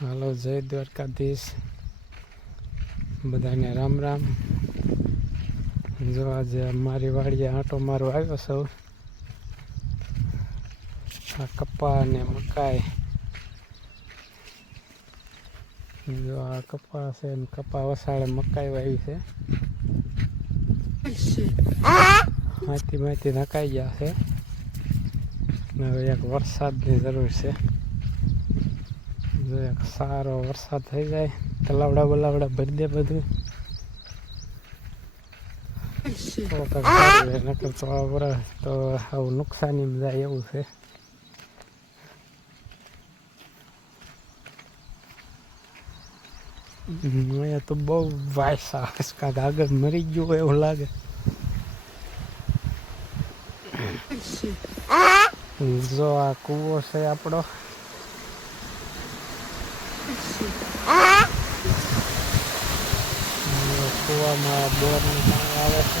હાલો, જય દ્વારકાધીશ બધાને રામ રામ. જો આજે મારી વાડીએ આંટો મારો આવ્યો સૌ. આ કપા અને મકાઈ, જો આ કપા છે ને કપા વસાડે મકાઈ વાવી છે. માંથી નકાઈ ગયા છે. હવે એક વરસાદની જરૂર છે. જો એક સારો વરસાદ થઈ જાય, તલાવડા બલાવડા ભરી દે બધું, નકર તો વરસ તો આવું નુકસાની જાય એવું છે. અહીંયા તો બહુ વાયસા કાંક આગળ મરી ગયું હોય એવું લાગે. જો આ કૂવો છે આપણો. કૂવામાં બોરનું પાણી આવે છે.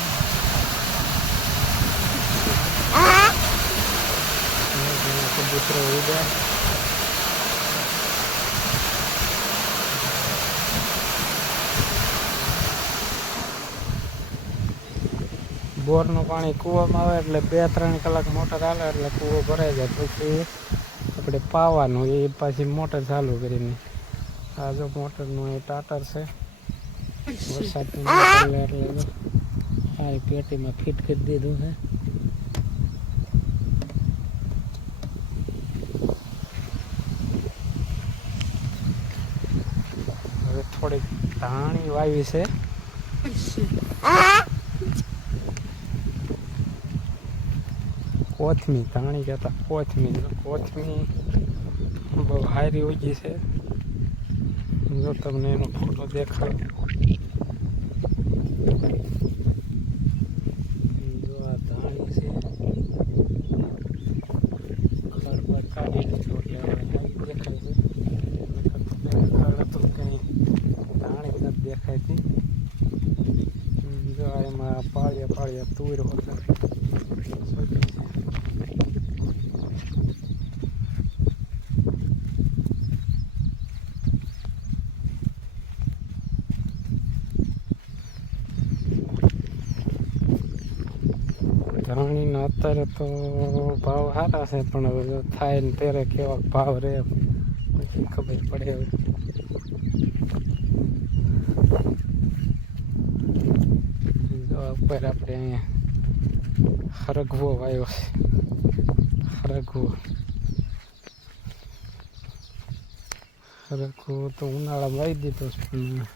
કબૂતરો ઉડ્યા. બોરનું પાણી કૂવામાં આવે એટલે 2-3 કલાક મોટર હાલે એટલે કૂવો ભરાઈ જાય. પછી આપણે પાવાનું, એ પાછી મોટર ચાલુ કરીને. આ જો મોટરનું એ ટાટર છે. વરસાદની મોટર એટલે આ પેટીમાં ફિટ કરી દીધું છે. હવે થોડીક ધાણી વાવી છે. કોથમી, ધાણી કહેતા કોથમી બહુ સારી ઉગી છે. જો તમને એનો ફોટો દેખાડો. જો આ ધાણી છે. ખરબર કાઢી દીધું એટલે હવે દેખાય છે. તો કંઈ ધાણી નથી દેખાતી. જો એમાં પાળિયા તુર હોતા. ધાણીના અત્યારે તો ભાવ સારા છે, પણ હવે જો થાય ને ત્યારે કેવા ભાવ રહે પછી ખબર પડે. હવે જો ઉપર આપણે અહીંયા હરગવો વાવ્યો છે. હરગવો તો ઉનાળામાં વાવી દીધો છે, પણ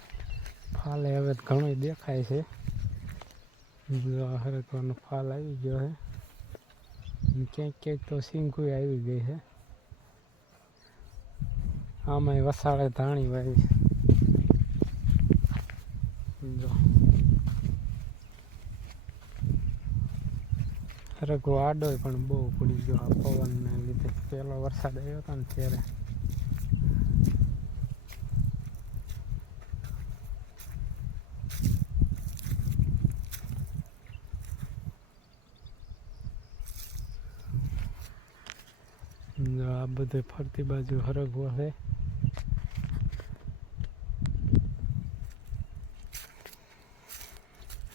ફાલે હવે ઘણું દેખાય છે. જો હરગવાનો ફાલ આવી ગયો છે. ક્યાંક તો સિંગું આવી ગઈ છે. આમાં વસાડે ધાણી વાવી. જો હરગવો આડો પણ બહુ પડી ગયો આ પવનને લીધે. પહેલો વરસાદ આવ્યો હતો ને ત્યારે. આ બધે ફરતી બાજુ હરગવો છે.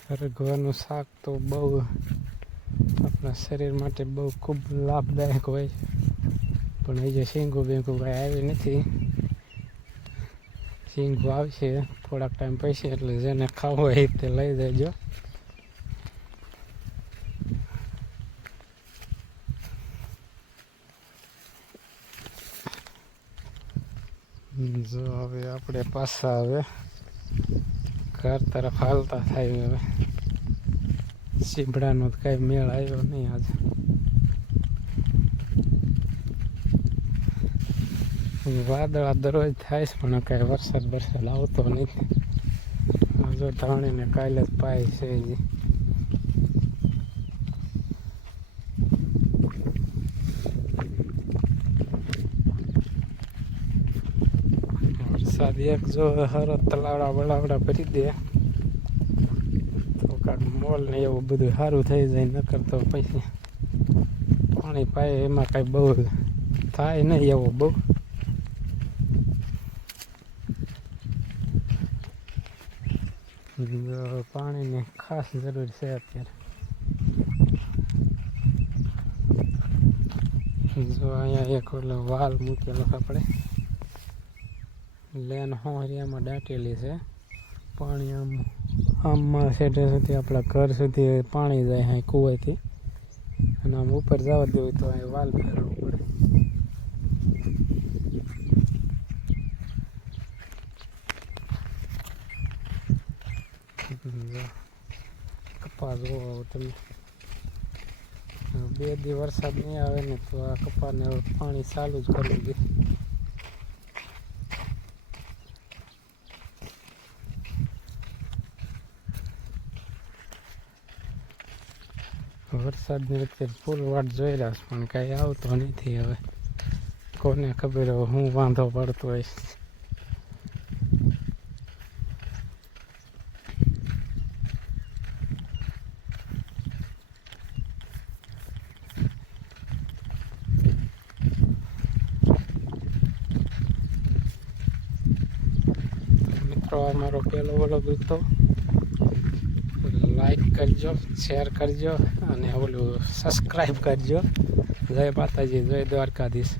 હરગવાનું શાક તો બહુ આપણા શરીર માટે બહુ ખૂબ લાભદાયક હોય, પણ એ જે શીંગું બેંગું કાંઈ આવી નથી. શીંગું આવશે થોડાક ટાઈમ પછી, એટલે જેને ખાવું હોય તે લઈ દેજો. જો હવે આપણે પાછા હવે ઘર તરફ હાલતા થાય. હવે સીભડાનો કાંઈ મેળ આવ્યો નહીં આજે. વાદળા દરરોજ થાય છે, પણ કાંઈ વરસાદ આવતો નથી. જો ધાણીને કાલે જ પાય છે. વરસાદ એક જો હરો તલાવડા બલાવડા ભરી દે તો કાંક મોલ ને એવું બધું સારું થઈ જાય. નકર તો પછી પાણી પાય એમાં કાંઈ બહુ થાય નહીં એવું બહુ. જો પાણીની ખાસ જરૂર છે અત્યારે. જો અહીંયા એક ઓલો વાલ મૂકેલો આપણે લેન હોરિયામાં દાટેલી છે. પાણી આમમાં સેટે સુધી આપણા ઘર સુધી પાણી જાય અહીં કૂવાથી, અને આમ ઉપર જવા દેવું તો અહીં વાલ ફેરવવું પડે. કપાસ જોવો તમે, 2 દી વરસાદ નહીં આવે ને તો આ કપાસને હવે પાણી ચાલુ જ કરવું જોઈએ. વરસાદની અત્યારે ફૂલ વાટ જોઈ રહ્યા છે પણ કાંઈ આવતો નથી. હવે કોને ખબર હવે હું વાંધો પડતો હોય. મિત્રો અમારો પહેલો વ્લોગ હતો, લાઈક કરજો, શેર કરજો અને ઓલું સબસ્ક્રાઈબ કરજો. જય માતાજી, જય દ્વારકાધીશ.